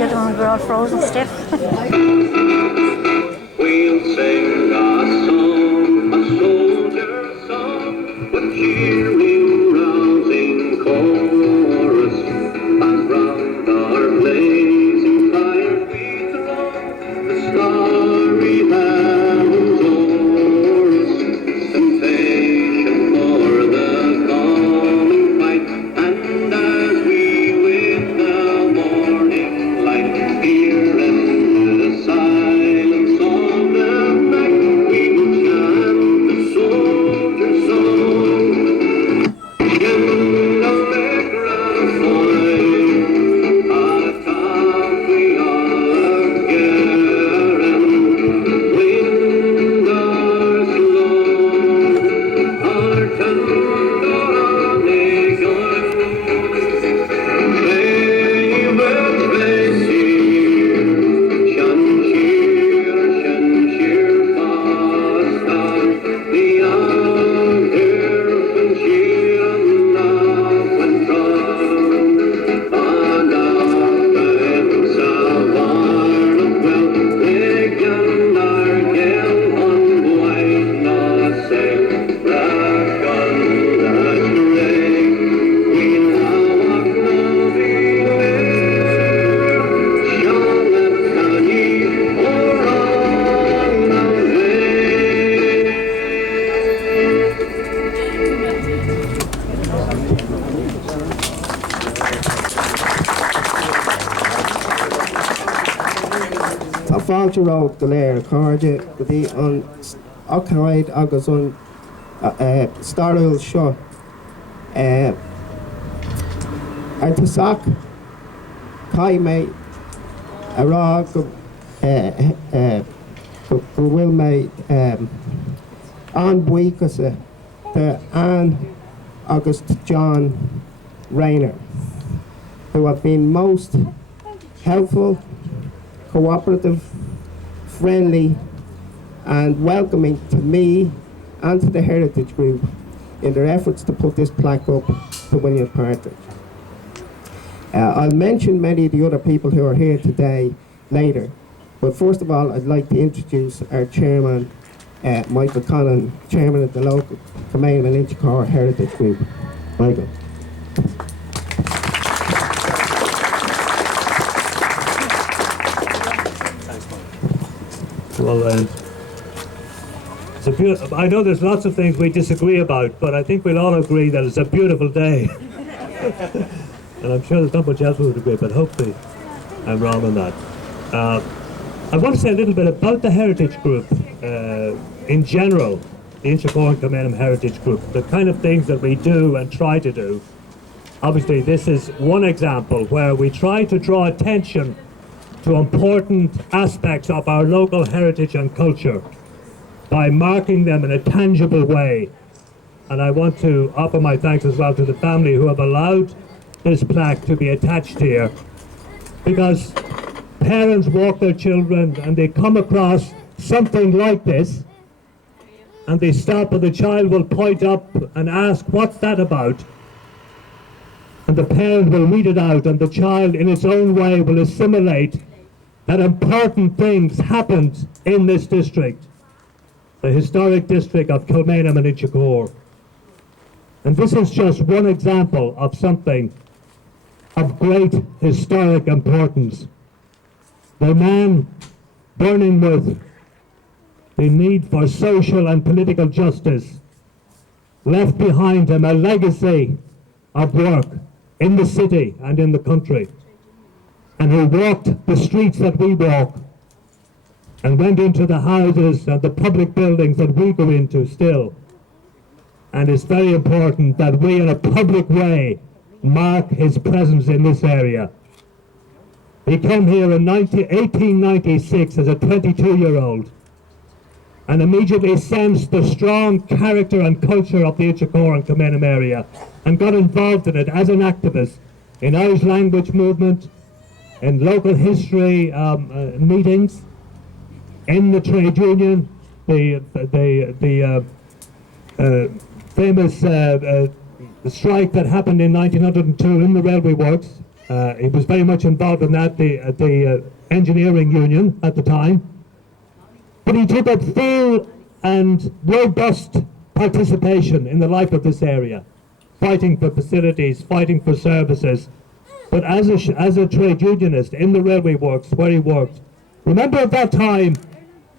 the other one we were all frozen stiff. We'll sing a soldier's song, with cheering, rousing chorus, and round our blazing fire we throw the starry heavens o'er us, temptation for the coming fight, and as we with the morning light here in the silence of the night, we will chant the soldier's song. In the magnifying, atop we are again, wind our slow, our tender on the gun. They will face here, shan cheer fast on the Unveiled cheer and laugh and drum, and offense of Ireland will begin our gale on white not sail, black gun that gray, we now walk no be there, shall let Connie or on the way. Tá fáilte rá go léir cáide go dtí an achraid agus an starúil seo ar tasach cai mé a rá go bhfuil mé an buíochasa de Anne August John Rayner, who have been most helpful, cooperative, friendly, and welcoming to me and to the Heritage Group in their efforts to put this plaque up to William Partridge. I'll mention many of the other people who are here today later, but first of all I'd like to introduce our chairman, Michael Conlon, chairman of the local Kilmainham and Inchicore Heritage Group. Michael. Well, I know there's lots of things we disagree about, but I think we'll all agree that it's a beautiful day. And I'm sure there's not much else we would agree, but hopefully I'm wrong on that. I want to say a little bit about the Heritage Group in general, the Inchicore and Kilmainham Heritage Group, the kind of things that we do and try to do. Obviously, this is one example where we try to draw attention to important aspects of our local heritage and culture by marking them in a tangible way. And I want to offer my thanks as well to the family who have allowed this plaque to be attached here, because parents walk their children and they come across something like this and they stop and the child will point up and ask, what's that about? And the parent will read it out and the child in its own way will assimilate that important things happened in this district, the historic district of Kilmainham and Inchicore. And this is just one example of something of great historic importance. The man burning with the need for social and political justice left behind him a legacy of work in the city and in the country, and who walked the streets that we walk and went into the houses and the public buildings that we go into still. And it's very important that we in a public way mark his presence in this area. He came here in 1896 as a 22-year-old and immediately sensed the strong character and culture of the Inchicore and Kilmainham area and got involved in it as an activist in Irish language movement, in local history meetings, in the trade union, the famous strike that happened in 1902 in the railway works, He was very much involved in that, the engineering union at the time. But he took a full and robust participation in the life of this area, fighting for facilities, fighting for services. But as a trade unionist in the railway works where he worked, remember at that time,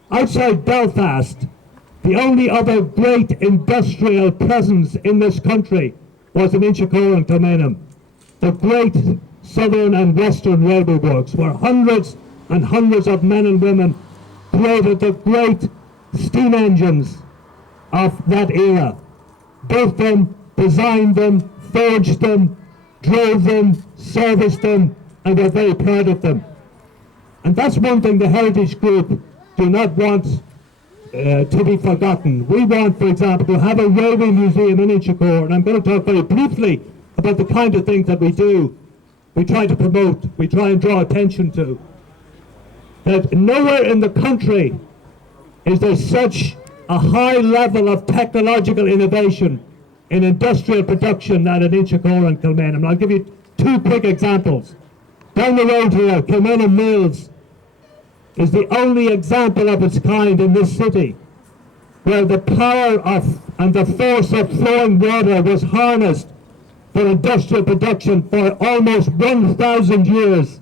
outside Belfast, the only other great industrial presence in this country was in Inchicore and Kilmainham. The great southern and western railway works, where hundreds and hundreds of men and women created the great steam engines of that era. Built them, designed them, forged them, drove them, serviced them, and we're very proud of them. And that's one thing the Heritage Group do not want to be forgotten. We want, for example, to have a railway museum in Inchicore, and I'm going to talk very briefly about the kind of things that we do. We try to promote, we try and draw attention to. That nowhere in the country is there such a high level of technological innovation in industrial production than in Inchicore and Kilmainham. And I'll give you two quick examples. Down the road here, Kilmainham Mills is the only example of its kind in this city, where the power of and the force of flowing water was harnessed for industrial production for almost 1,000 years.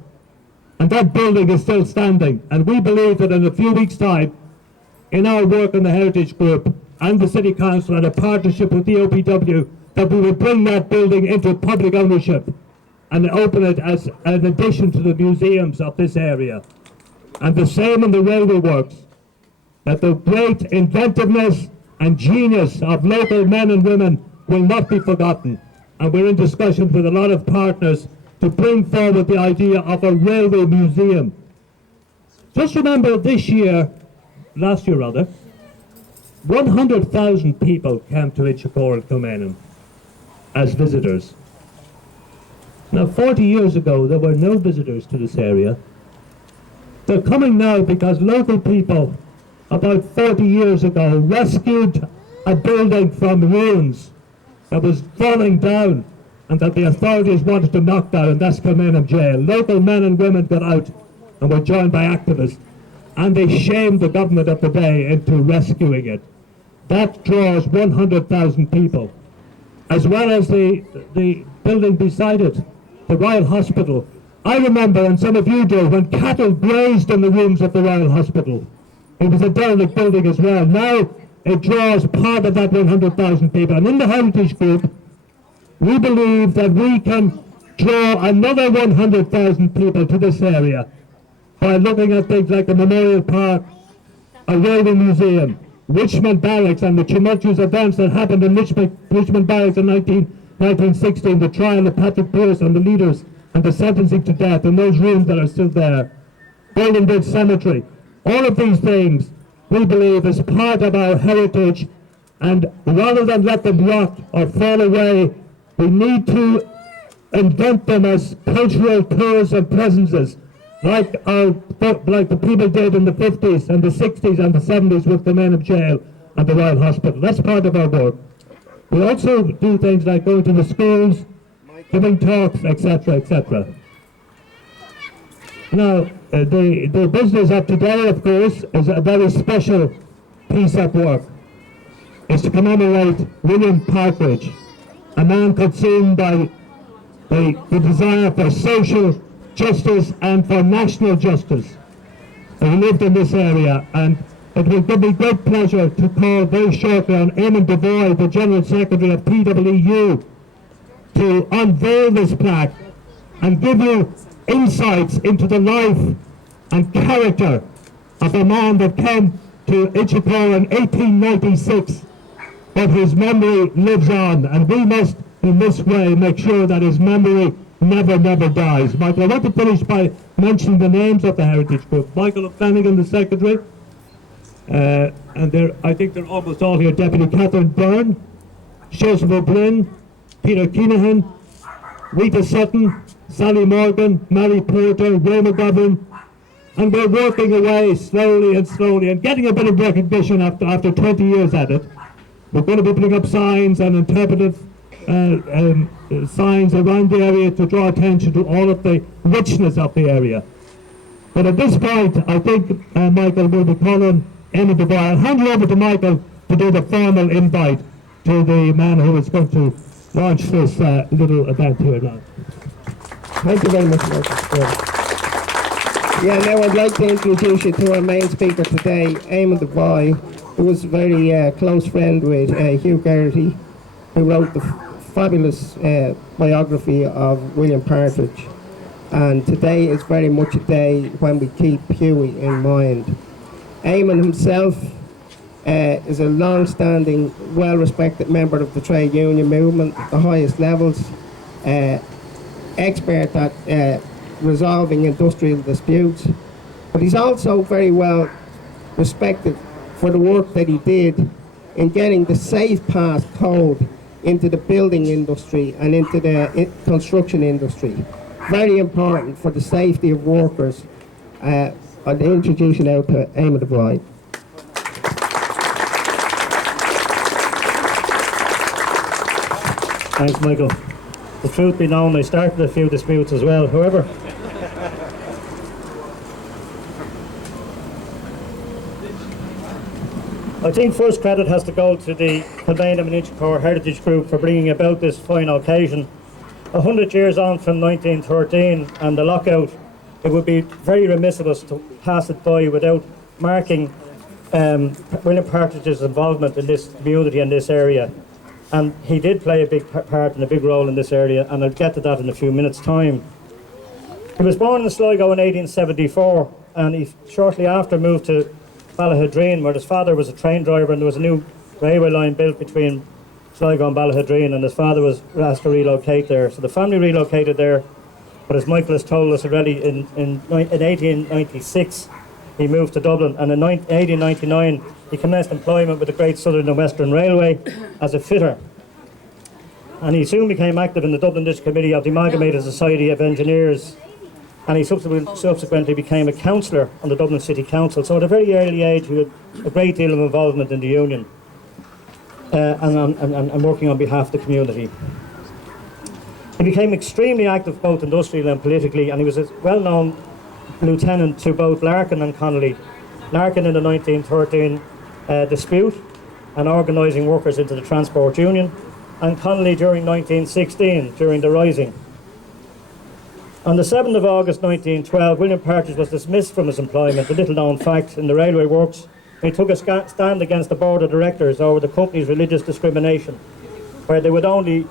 And that building is still standing. And we believe that in a few weeks' time, in our work in the Heritage Group and the City Council and a partnership with the OPW, that we will bring that building into public ownership and open it as an addition to the museums of this area. And the same in the railway works, that the great inventiveness and genius of local men and women will not be forgotten. And we're in discussion with a lot of partners to bring forward the idea of a railway museum. Just remember last year, 100,000 people came to Inchicore and Kilmainham as visitors. Now 40 years ago there were no visitors to this area. They're coming now because local people about 40 years ago rescued a building from ruins that was falling down and that the authorities wanted to knock down, and that's Kilmainham Jail. Local men and women got out and were joined by activists, and they shamed the government of the day into rescuing it. That draws 100,000 people, as well as the building beside it, the Royal Hospital. I remember, and some of you do, when cattle grazed in the rooms of the Royal Hospital. It was a derelict building as well. Now it draws part of that 100,000 people. And in the Heritage Group, we believe that we can draw another 100,000 people to this area by looking at things like the Memorial Park, a railway museum, Richmond Barracks, and the tumultuous events that happened in Richmond Barracks in 1916, the trial of Patrick Pearse and the leaders, and the sentencing to death in those rooms that are still there. Golden Bridge Cemetery. All of these things, we believe, is part of our heritage, and rather than let them rot or fall away, we need to invent them as cultural tours and presences, like the people did in the 50s and the 60s and the 70s with the Kilmainham Jail and the Royal Hospital. That's part of our work. We also do things like going to the schools, giving talks, etc., etc. Now, the business of today, of course, is a very special piece of work. It's to commemorate William Partridge, a man consumed by the desire for social justice and for national justice. He lived in this area, and it will give me great pleasure to call very shortly on Eamon Devoy, the General Secretary of TEEU, to unveil this plaque and give you insights into the life and character of a man that came to Inchicore in 1896, but his memory lives on, and we must in this way make sure that his memory never dies. Michael, I want to finish by mentioning the names of the Heritage Group. Michael O'Flanagan, the Secretary, and I think they're almost all here. Deputy Catherine Byrne, Joseph O'Brien, Peter Keenahan, Rita Sutton, Sally Morgan, Mary Porter, Ray McGovern, and we're working away slowly and getting a bit of recognition after 20 years at it. We're going to be putting up signs and interpretive signs around the area to draw attention to all of the richness of the area. But at this point, I think Michael will be calling Eamon Devoy. I'll hand you over to Michael to do the formal invite to the man who is going to launch this little event here now. Thank you very much, Michael. Yeah, now I'd like to introduce you to our main speaker today, Eamon Devoy, who was a very close friend with Hugh Garrity, who wrote the fabulous biography of William Partridge. And today is very much a day when we keep Hughie in mind. Eamon himself is a long-standing, well-respected member of the trade union movement at the highest levels, expert at resolving industrial disputes, but he's also very well respected for the work that he did in getting the Safe Pass code into the building industry and into the construction industry. Very important for the safety of workers. I'll introduce you now to Eamon Devoy. Thanks, Michael. The truth be known, I started a few disputes as well. However, I think first credit has to go to the Kilmainham and Inchicore Heritage Group for bringing about this fine occasion. 100 years on from 1913 and the lockout, it would be very remiss of us to pass it by without marking William Partridge's involvement in this community and this area. And he did play a big part and a big role in this area, and I'll get to that in a few minutes' time. He was born in Sligo in 1874, and he shortly after moved to Ballahadreen, where his father was a train driver, and there was a new railway line built between Sligo and Ballahadreen, and his father was asked to relocate there. So the family relocated there, but as Michael has told us already, in 1896 he moved to Dublin, and in 1899 he commenced employment with the Great Southern and Western Railway as a fitter. And he soon became active in the Dublin District Committee of the Amalgamated Society of Engineers, and he subsequently became a councillor on the Dublin City Council. So at a very early age he had a great deal of involvement in the union and working on behalf of the community. He became extremely active both industrially and politically, and he was a well-known lieutenant to both Larkin and Connolly. Larkin in the 1913 dispute and organising workers into the Transport Union, and Connolly during 1916 during the Rising. On the 7th of August 1912, William Partridge was dismissed from his employment, a little known fact, in the railway works. He took a stand against the board of directors over the company's religious discrimination, where they would only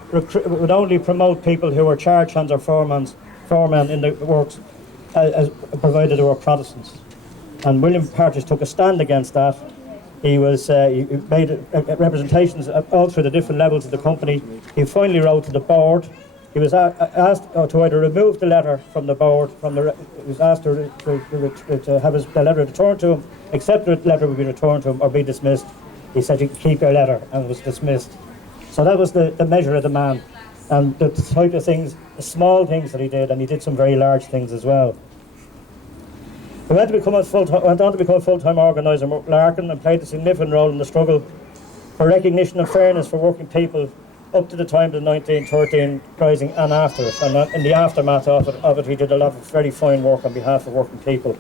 promote people who were charge hands or foremen in the works, provided they were Protestants. And William Partridge took a stand against that. He made representations all through the different levels of the company. He finally wrote to the board. He was asked to either remove the letter from the board, he was asked to have the letter returned to him, accept the letter would be returned to him, or be dismissed. He said, "You can keep your letter," and was dismissed. So that was the measure of the man, and the type of things, the small things that he did, and he did some very large things as well. He went on to become a full-time organiser at Larkin, and played a significant role in the struggle for recognition and fairness for working people up to the time of the 1913 Rising and after it. And in the aftermath of it, he did a lot of very fine work on behalf of working people.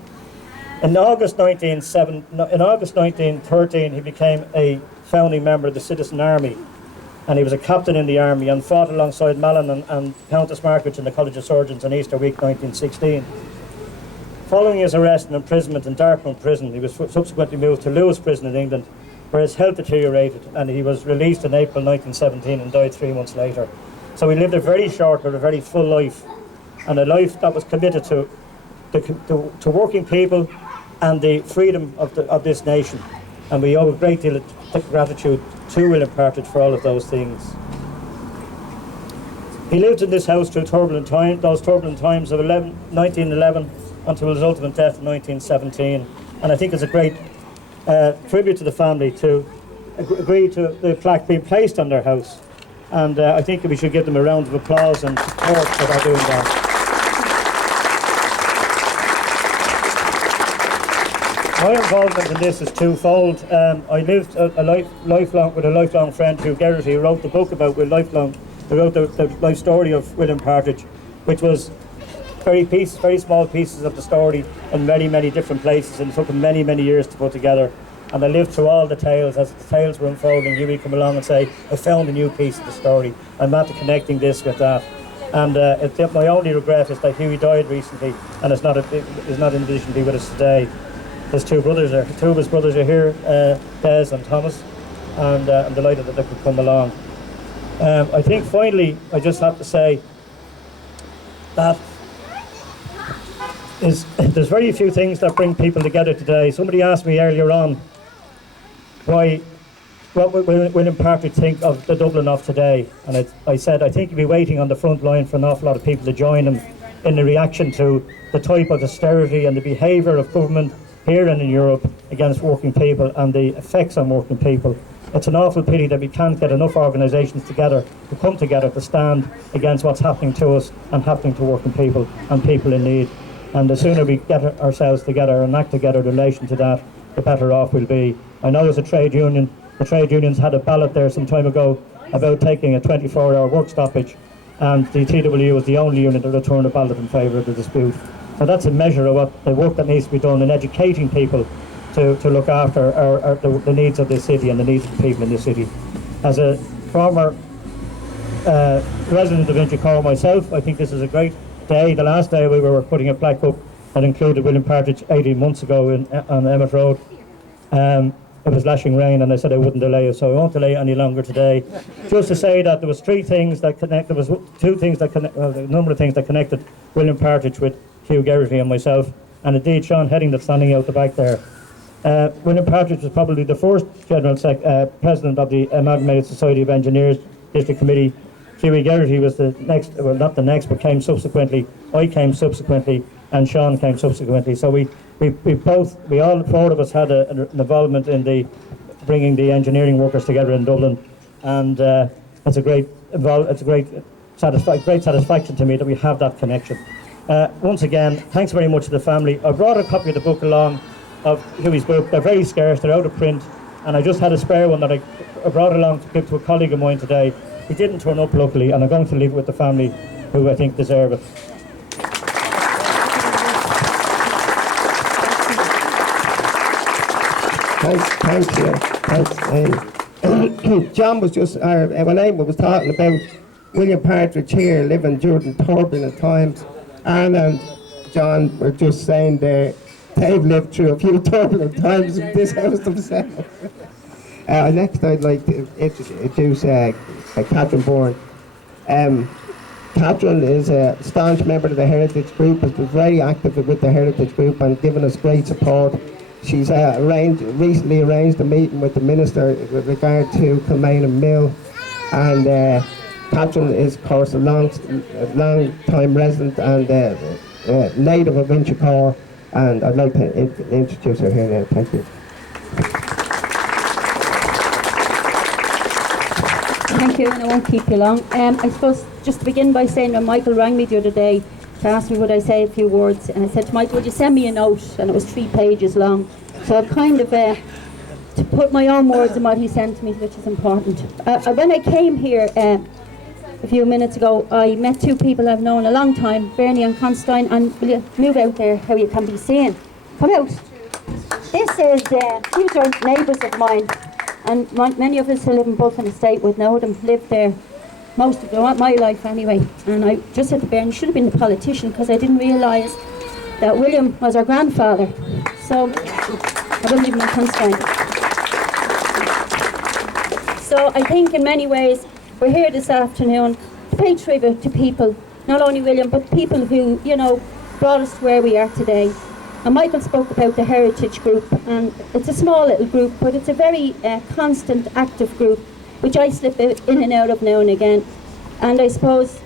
In August 1913, he became a founding member of the Citizen Army, and he was a captain in the army and fought alongside Mallon and Countess Margaret in the College of Surgeons on Easter week 1916. Following his arrest and imprisonment in Dartmouth prison, he was subsequently moved to Lewis prison in England, where his health deteriorated, and he was released in April 1917 and died 3 months later. So he lived a very short but a very full life, and a life that was committed to working people and the freedom of this nation. And we owe a great deal of gratitude to William Partridge for all of those things. He lived in this house through those turbulent times of 1911 until his ultimate death in 1917. And I think it's a great tribute to the family to agree to the plaque being placed on their house. And I think we should give them a round of applause and support for their doing that. My involvement in this is twofold. I lived a lifelong friend, Hugh Garrity, who wrote the book about They wrote the life story of William Partridge, which was very small pieces of the story in many different places, and it took them many years to put together. And they lived through all the tales. As the tales were unfolding, Huey would come along and say, I found a new piece of the story. I'm after connecting this with that. And my only regret is that Huey died recently and is not in a position to be with us today. His two of his brothers are here, Des and Thomas, and I'm delighted that they could come along. I think finally, I just have to say that there's very few things that bring people together today. Somebody asked me earlier on what would William Partridge think of the Dublin of today, and I said I think he'd be waiting on the front line for an awful lot of people to join him in the reaction to the type of austerity and the behaviour of government here and in Europe against working people and the effects on working people. It's an awful pity that we can't get enough organisations together to come together to stand against what's happening to us and happening to working people and people in need. And the sooner we get ourselves together and act together in relation to that, the better off we'll be. I know there's a trade union. The trade unions had a ballot there some time ago about taking a 24-hour work stoppage, and the TEEU was the only union that returned a ballot in favour of the dispute. So that's a measure of what the work that needs to be done in educating people to look after the needs of this city and the needs of the people in this city. As a former resident of Inchicore myself, I think this is a great day. The last day we were putting a plaque up that included William Partridge 18 months ago on Emmett Road. It was lashing rain, and I said I wouldn't delay it, so I won't delay it any longer today. Just to say that there was a number of things that connected William Partridge with Hugh Geraghty and myself, and indeed Sean Heading that's standing out the back there. William Partridge was probably the first president of the Amalgamated Society of Engineers District Committee. Hugh Geraghty was the next, well not the next, but came subsequently. I came subsequently, and Sean came subsequently. So we all four of us had an involvement in bringing the engineering workers together in Dublin, and it's a great satisfaction to me that we have that connection. Once again, thanks very much to the family. I brought a copy of the book along, of Huey's book. They're very scarce, they're out of print, and I just had a spare one that I brought along to give to a colleague of mine today. He didn't turn up luckily, and I'm going to leave it with the family, who I think deserve it. Thanks. John was just, Eamon was talking about William Partridge here living during turbulent times. Anne and John were just saying they've lived through a few turbulent times in this house themselves. Next I'd like to introduce Catherine Bourne. Catherine is a staunch member of the Heritage Group, has been very active with the Heritage Group and given us great support. She's recently arranged a meeting with the Minister with regard to Kilmainham Mill, and Catherine is, of course, a long-time resident and native of Inchicore, and I'd like to introduce her here now. Thank you. Thank you, and I won't keep you long. I suppose just to begin by saying that Michael rang me the other day to ask me would I say a few words, and I said to Michael, would you send me a note? And it was 3 pages long. So I've kind of to put my own words in what he sent to me, which is important. When I came here a few minutes ago, I met 2 people I've known a long time, Bernie and Constantine, and will you move out there how you can be seen? Come out. These are neighbours of mine, and many of us who live in Buchan Estate would know them, lived there most of my life anyway. And I just said to Bernie, should have been a politician, because I didn't realise that William was our grandfather. So I believe in Constantine. So I think in many ways we're here this afternoon to pay tribute to people, not only William, but people who, brought us to where we are today. And Michael spoke about the Heritage Group, and it's a small little group, but it's a very constant, active group, which I slip in and out of now and again. And I suppose,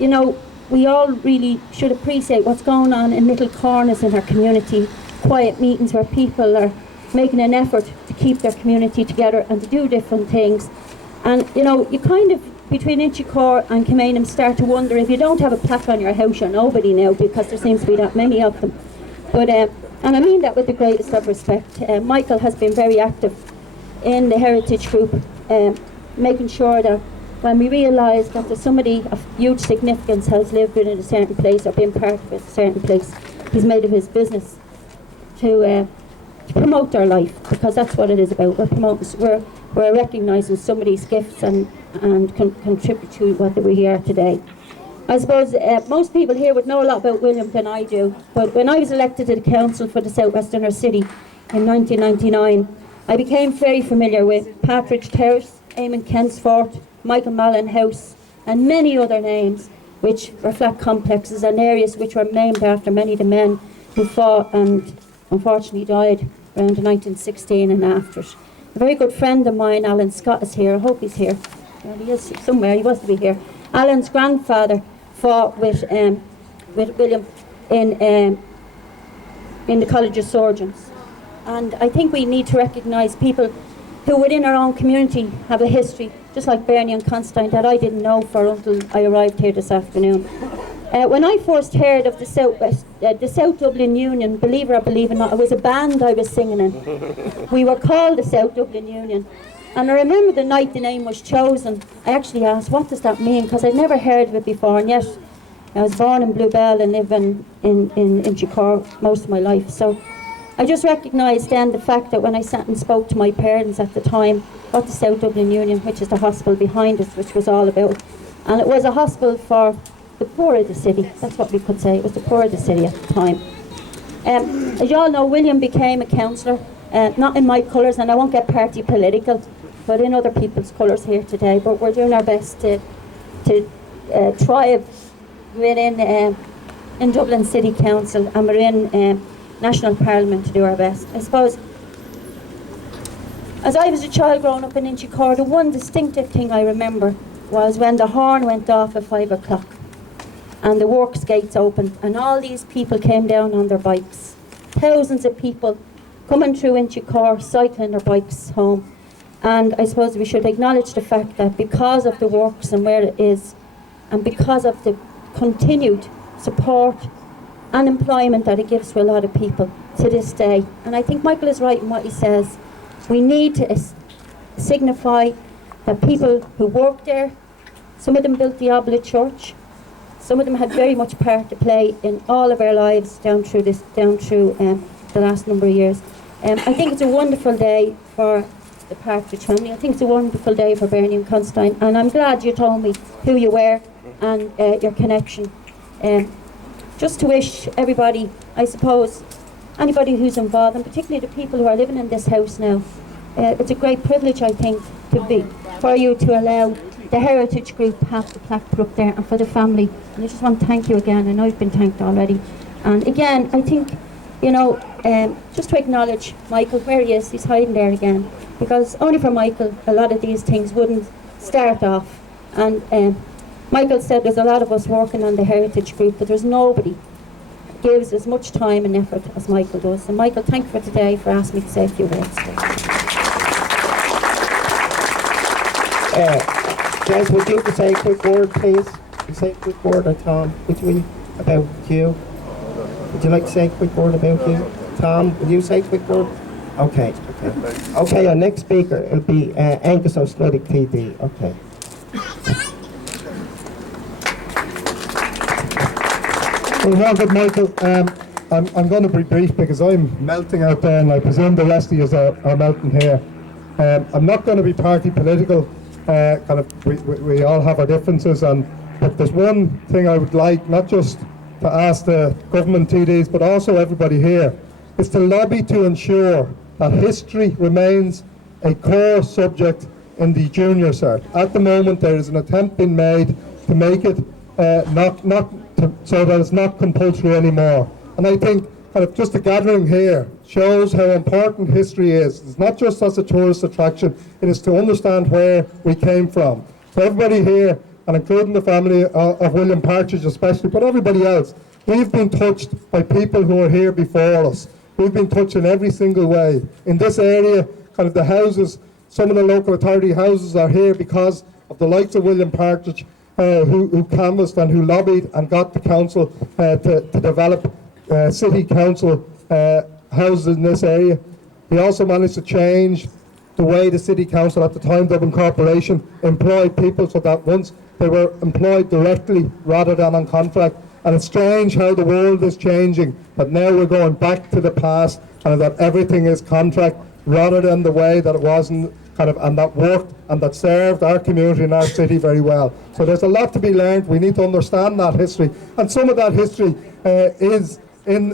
we all really should appreciate what's going on in little corners in our community, quiet meetings where people are making an effort to keep their community together and to do different things. And you kind of, between Inchicore and Kilmainham, start to wonder if you don't have a plaque on your house, you're nobody now, because there seems to be that many of them. But and I mean that with the greatest of respect. Michael has been very active in the Heritage Group, making sure that when we realise that there's somebody of huge significance has lived within a certain place or been part of a certain place, he's made it his business to promote their life, because that's what it is about. We're recognising somebody's gifts and contribute to what we are today. I suppose most people here would know a lot about William than I do, but when I was elected to the council for the South West Inner City in 1999, I became very familiar with Partridge Terrace, Eamon Kensfort, Michael Mallon House, and many other names which were flat complexes and areas which were named after many of the men who fought and unfortunately died around 1916 and after it. A very good friend of mine, Alan Scott, is here. I hope he's here. Well, he is somewhere. He was to be here. Alan's grandfather fought with William in the College of Surgeons. And I think we need to recognise people who within our own community have a history, just like Bernie and Constantine, that I didn't know for until I arrived here this afternoon. When I first heard of the South Dublin Union, believe it or believe it not, it was a band I was singing in. We were called the South Dublin Union. And I remember the night the name was chosen, I actually asked, what does that mean? Because I'd never heard of it before, and yet I was born in Bluebell and live in Inchicore most of my life. So I just recognised then the fact that when I sat and spoke to my parents at the time, what the South Dublin Union, which is the hospital behind us, which was all about. And it was a hospital for the poor of the city, that's what we could say, it was the poor of the city at the time. As you all know, William became a councillor, not in my colours, and I won't get party political, but in other people's colours here today. But we're doing our best to thrive within in Dublin City Council, and we're in National Parliament to do our best. I suppose, as I was a child growing up in Inchicore, the one distinctive thing I remember was when the horn went off at 5 o'clock and the works gates opened and all these people came down on their bikes. Thousands of people coming through Inchicore, cycling their bikes home. And I suppose we should acknowledge the fact that because of the works and where it is, and because of the continued support and employment that it gives to a lot of people to this day. And I think Michael is right in what he says. We need to signify that people who work there, some of them built the Oblate Church, some of them had very much part to play in all of our lives down through the last number of years. I think it's a wonderful day for the Partridge family. I think it's a wonderful day for Bernie and Constantine, and I'm glad you told me who you were and your connection. Just to wish everybody, I suppose, anybody who's involved, and particularly the people who are living in this house now, it's a great privilege, I think, for you to allow the Heritage Group to have the plaque put up there, and for the family. And I just want to thank you again. I know you've been thanked already. And again, I think, just to acknowledge Michael, where he is, he's hiding there again. Because only for Michael, a lot of these things wouldn't start off. And Michael said there's a lot of us working on the Heritage Group, but there's nobody gives as much time and effort as Michael does. And Michael, thank you for today, for asking me to say a few words today. Jess, would you say a quick word, please? You say a quick word, or Tom, would you, about Hugh? Would you like to say a quick word about Hugh? Tom, would you say a quick word? Okay. Okay, our next speaker will be Angus O'Snuddick, TD. Okay. Well, good, Michael. I'm going to be brief because I'm melting out there, and I presume the rest of you are melting here. I'm not going to be party political. We all have our differences, but there's one thing I would like, not just to ask the government TDs, but also everybody here, is to lobby to ensure that history remains a core subject in the junior cert. At the moment, there is an attempt being made to make it so that it's not compulsory anymore. And I think just the gathering here shows how important history is. It's not just as a tourist attraction, it is to understand where we came from. So everybody here, and including the family of William Partridge especially, but everybody else, we've been touched by people who are here before us. We've been touched in every single way. In this area, the houses, some of the local authority houses are here because of the likes of William Partridge, who canvassed and who lobbied and got the council to develop city council houses in this area. He also managed to change the way the City Council at the time, Dublin Corporation, employed people, so that once they were employed directly rather than on contract. And it's strange how the world is changing, that now we're going back to the past and that everything is contract rather than the way that it wasn't, and that worked and that served our community and our city very well. So there's a lot to be learned. We need to understand that history, and some of that history is in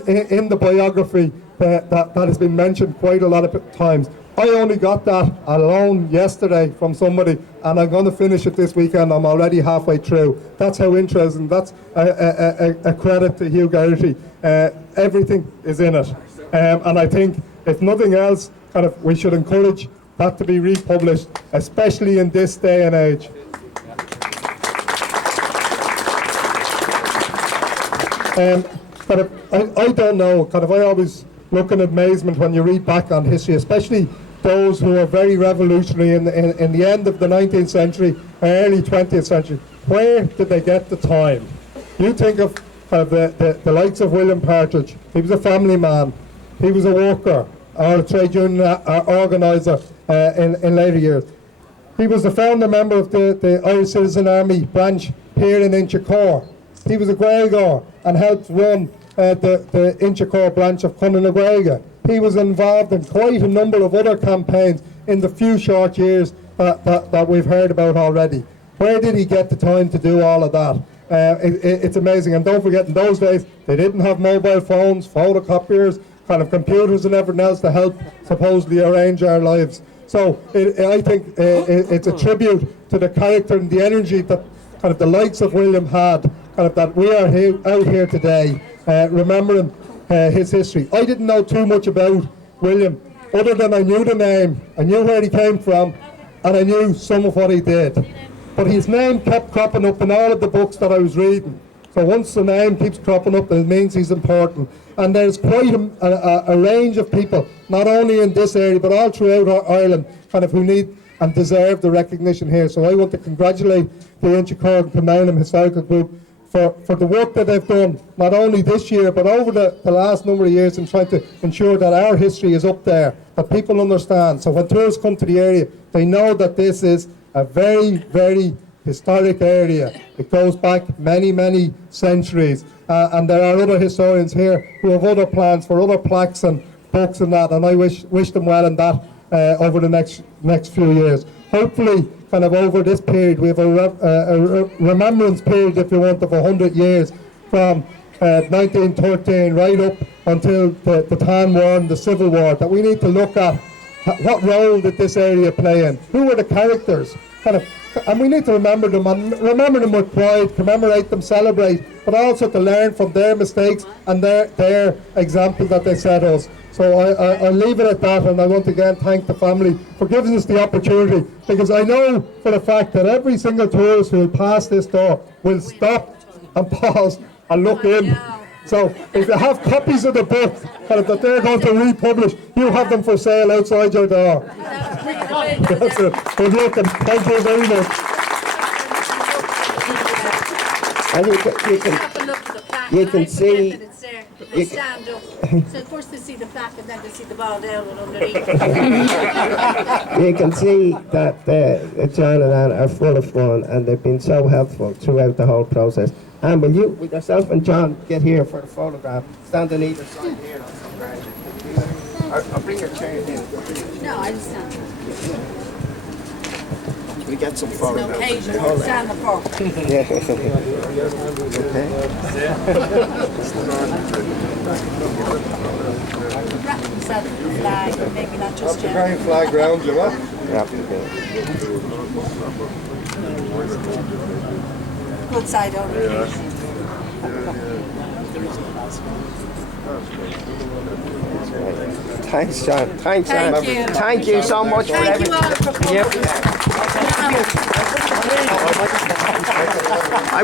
the biography that has been mentioned quite a lot of times. I only got that alone yesterday from somebody, and I'm going to finish it this weekend. I'm already halfway through. That's how interesting. That's a credit to Hugh Garrity. Everything is in it, and I think if nothing else, we should encourage that to be republished, especially in this day and age. But I don't know. I always look in amazement when you read back on history, especially those who are very revolutionary in the end of the 19th century, early 20th century. Where did they get the time? You think of the likes of William Partridge. He was a family man. He was a worker, or a trade union organiser in later years. He was the founder member of the Irish Citizen Army branch here in Inchicore. He was a Gaeilgeoir and helped run the Inchicore branch of Cunninagwaga. He was involved in quite a number of other campaigns in the few short years that we've heard about already. Where did he get the time to do all of that? It's amazing. And don't forget, in those days, they didn't have mobile phones, photocopiers, computers and everything else to help supposedly arrange our lives. So I think it's a tribute to the character and the energy that the likes of William had, that we are out here today, remembering his history. I didn't know too much about William, other than I knew the name, I knew where he came from, and I knew some of what he did. But his name kept cropping up in all of the books that I was reading. So once the name keeps cropping up, it means he's important. And there's quite a range of people, not only in this area, but all throughout Ireland, who need and deserve the recognition here. So I want to congratulate the Inchicore and Kilmainham Historical Group for the work that they've done, not only this year, but over the last number of years, in trying to ensure that our history is up there, that people understand. So when tourists come to the area, they know that this is a very, very historic area. It goes back many, many centuries. And there are other historians here who have other plans for other plaques and books and that, and I wish them well in that over the next few years. Hopefully, over this period, we have a remembrance period, if you want, of 100 years, from 1913 right up until the Tan War and the Civil War, that we need to look at what role did this area play in, who were the characters, and we need to remember them, and remember them with pride, commemorate them, celebrate, but also to learn from their mistakes and their example that they set us. So I'll leave it at that, and I want to again thank the family for giving us the opportunity, because I know for a fact that every single tourist who will pass this door will stop and pause and look in. So if you have copies of the book that they're going to republish, you have them for sale outside your door. That's it. Good luck, and thank you very much. And you can see. They stand up. So first they see the plaque and then they see the ball down and underneath. You can see that John and Anne are full of fun, and they've been so helpful throughout the whole process. And will you, with yourself and John, get here for the photograph? Stand on either side here. I'll bring your chair in. No, I'll stand. We get some It's an photographs. occasion to stand up for. Wrap himself in the flag, maybe not just yet. Very flag round, you what? Good side over. Thanks, John. Thanks, John. Thank you. Thank you so much for Thank you everything. all for coming. I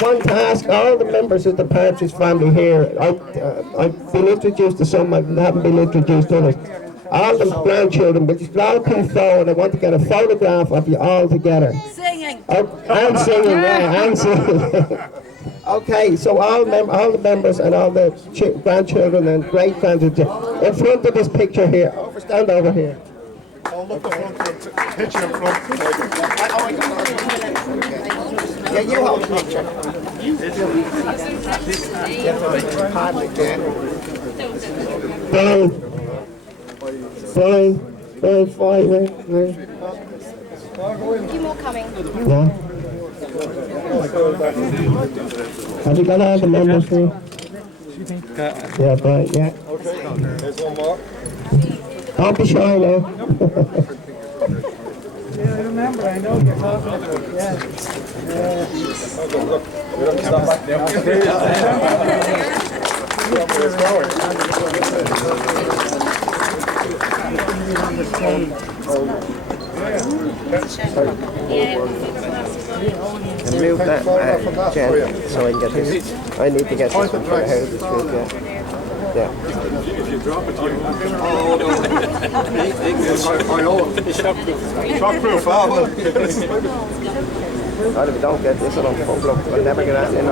want to ask all the members of the Partridge family here. I've been introduced to some, I haven't been introduced to others. All the grandchildren, but you all come forward. I want to get a photograph of you all together. Singing. And singing, yeah, and singing. Okay, so all the members and all the grandchildren and great-grandchildren in front of this picture here. Stand over here. hold up the front picture in front. Yeah, you hold the picture. Fine. Few more coming. Yeah. Have you got all the members here? Yeah, right, yeah. There's one more. Don't be shy now. Remember, I know you're talking about it, yeah. Move that, Jen, so I can get this. I need to get this one for the heritage group, yeah. Yeah. Shockproof, Well, if we don't get this, I don't fuck up. We'll never get out in a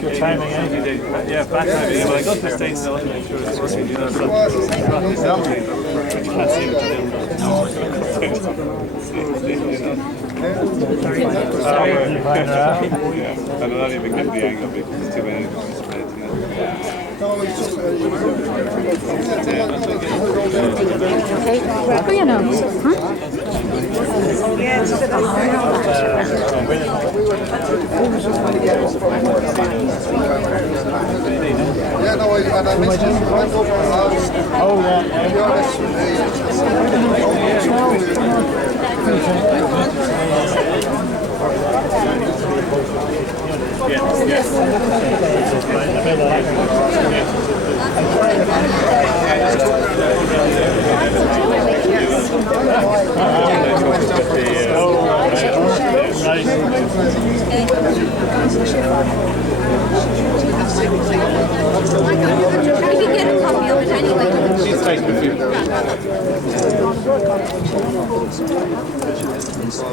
Good timing, eh? Yeah, back timing. When I go to the States, I'll make sure it's working. You know, so can't see what you're doing. I'm not even getting the angle because it's too many spreads. Okay, where are you now? Yeah, no, and I missed it. I went over her house. Oh,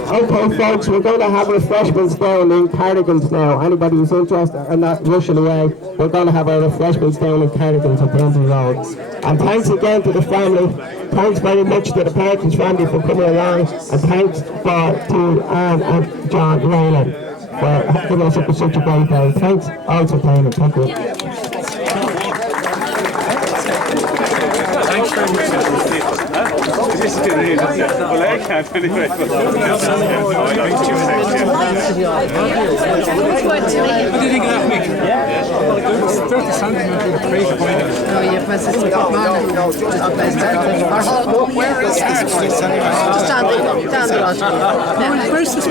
Okay, folks, we're going to have refreshments down in Cardigans now. Anybody who's interested and not rushing away, we're going to have our refreshments down in Cardigans at the end of the road. And thanks again to the family. Thanks very much to the Partridge family for coming along. And thanks to Anne and John Raylan for giving us up such a great day. Thanks all for playing. Thank you. Thanks very much. Well, I can't anyway. What did you think of that, Mick? Yeah. 30 centimetres with a crazy point. No, yeah, but it's got man. Where is it? Just down the road. Where's this?